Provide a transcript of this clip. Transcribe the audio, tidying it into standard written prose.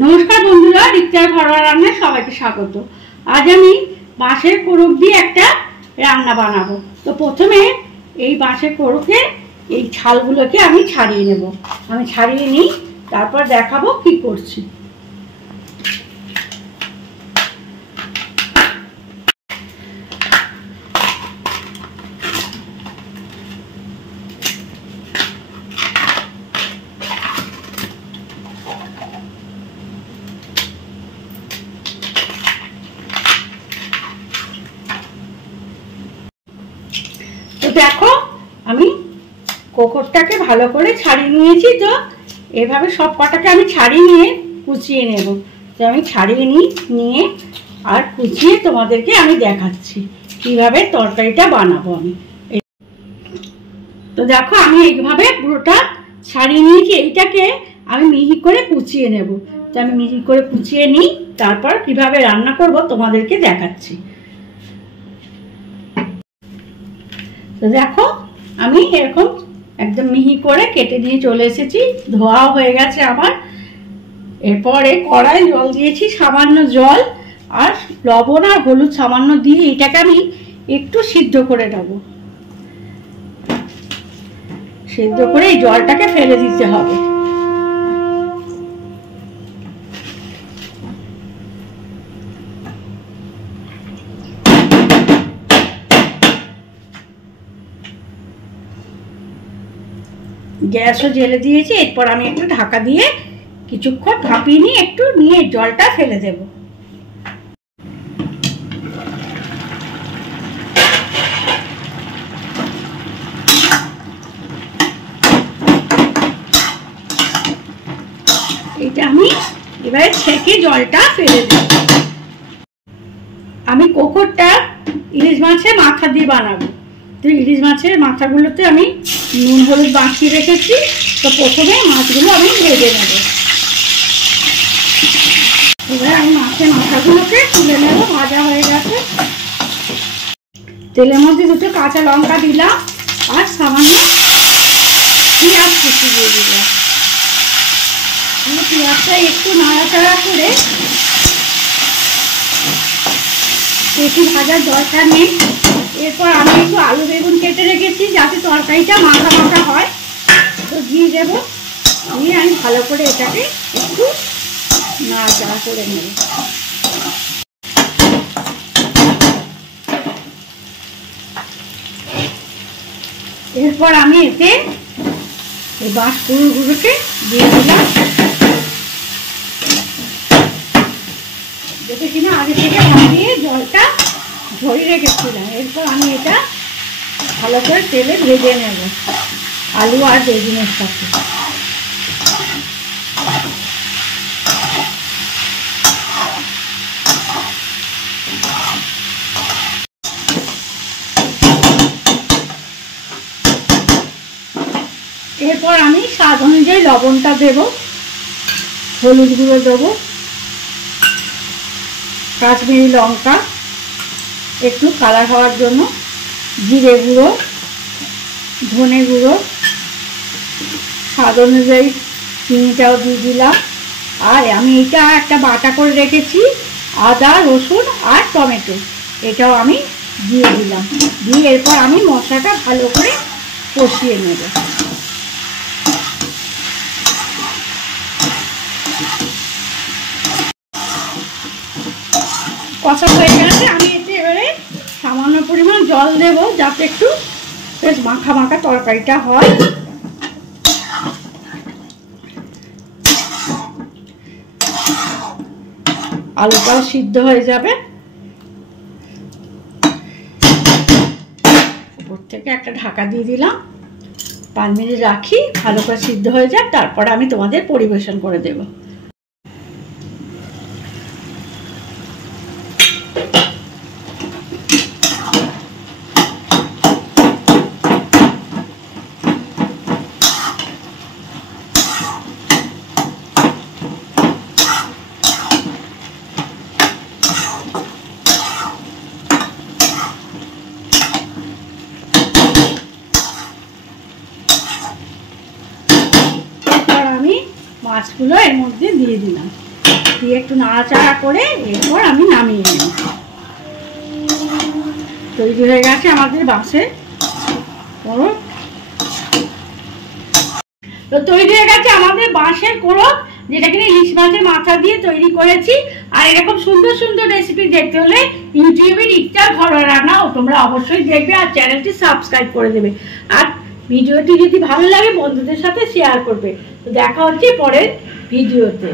নমস্কার বন্ধুরা, রিক্তার ঘরোয়া রান্নায় সবাইকে স্বাগত। আজ আমি বাঁশের কোরক দিয়ে একটা রান্না বানাবো। তো প্রথমে এই বাঁশের কোরকে এই ছালগুলোকে আমি ছাড়িয়ে নেব। আমি ছাড়িয়ে নিই, তারপর দেখাবো কি করছি। তো দেখো, আমি কোকরটাকে ভালো করে ছাড়িয়ে নিয়েছি। তো এভাবে সব কটাকে আমি ছাড়িয়ে নিয়ে কুচিয়ে নেব। তো আমি ছাড়িয়ে নিয়ে আর কুচিয়ে তোমাদেরকে আমি দেখাচ্ছি কিভাবে তরকারিটা বানাবো আমি। তো দেখো, আমি এইভাবে পুরোটা ছাড়িয়ে নিয়েছি। এইটাকে আমি মিহি করে কুচিয়ে নেব। তো আমি মিহি করে কুচিয়ে নিই, তারপর কিভাবে রান্না করব তোমাদেরকে দেখাচ্ছি। তো দেখো, আমি এরকম একদম মিহি করে কেটে নিয়ে চলে এসেছি। ধোয়া হয়ে গেছে আমার। এরপরে কড়াই জল দিয়েছি, সামান্য জল আর লবণ আর হলুদ সামান্য দিয়ে এটাকে আমি একটু সিদ্ধ করে নেব। সিদ্ধ করে এই জলটাকে ফেলে দিতে হবে। গ্যাসও জেলে দিয়েছি। এরপর আমি একটু ঢাকা দিয়ে কিছুক্ষণ ভাপিয়ে নিয়ে একটু নিয়ে জলটা ফেলে দেব। এটা আমি এবারে ছেঁকে জলটা ফেলে দেব। আমি কোকরটা ইলিশ মাছের মাথা দিয়ে বানাবো। তো ইলিশ মাছের মাথাগুলোতে আমি নুন হলুদ মাখিয়ে রেখেছি। তো প্রথমে মাছগুলো আমি ভেজে নেব। এবার আমি মাছের মাথাগুলোকে তুলে নেব। ভাজা হয়ে গেছে। তেলের মধ্যে দুটো কাঁচা লঙ্কা দিলাম আর সামান্য পেঁয়াজ কুচি দিয়ে দিলাম। পেঁয়াজটা একটু নাড়াচাড়া করে, একটু ভাজার দরকার নেই। এরপর আমি একটু আলু বেগুন কেটে রেখেছি যাতে তরকারিটা মাখা মাখা হয়। তো দিয়ে দেবো। দিয়ে আমি ভালো করে এটাকে একটু নাড়াচাড়া করে নেব। এরপর আমি এতে এই বাঁশ কুড়োগুলোকে দিয়ে দিলাম, যেটা কিনা আগে থেকে ভাপিয়ে জলটা ঝরিয়ে রেখেছিলাম। এরপর আমি এটা ভালো করে তেলে ভেজে নেব আলু আর বেগুনের সাথে। এরপর আমি স্বাদ অনুযায়ী লবণটা দেব, হলুদ গুঁড়ো দেবো, কাশ্মীরি লঙ্কা একটু কালার হওয়ার জন্য, জিরে গুঁড়ো, ধনে গুঁড়ো, স্বাদ অনুযায়ী চিনিটাও দিয়ে দিলাম। আর আমি এটা একটা বাটা করে রেখেছি আদা রসুন আর টমেটো, এটাও আমি দিয়ে দিলাম। দিয়ে এরপর আমি মশলাটা ভালো করে কষিয়ে নেব। কষা হয়ে গেছে। আমি এতে এবারে সামান্য পরিমাণ জল দেব যাতে একটু বেশ মাখা মাখা তরকারিটা হয়। আলুটাও সিদ্ধ হয়ে যাবে। উপর থেকে একটা ঢাকা দিয়ে দিলাম। 5 মিনিট রাখি, ভালো করে সিদ্ধ হয়ে যাক, তারপরে আমি তোমাদের পরিবেশন করে দেব। মাছগুলো এর মধ্যে দিয়ে দিলাম। দিয়ে একটু নাড়াচাড়া করে এরপর আমি নামিয়ে নেব। তৈরি হয়ে গেছে আমাদের বাঁশের কোরক। তো তৈরি হয়ে গেছে আমাদের বাঁশের কোরক, যেটা কিনা ইলিশ মাছের মাথা দিয়ে তৈরি করেছি। আর এরকম সুন্দর সুন্দর রেসিপি দেখতে হলে ইউটিউবে রিক্তার ঘরোয়া রান্না তোমরা অবশ্যই দেখবে, আর চ্যানেলটি সাবস্ক্রাইব করে দেবে। আর ভিডিওটি যদি ভালো লাগে বন্ধুদের সাথে শেয়ার করবে। তো দেখা হচ্ছে পরের ভিডিওতে।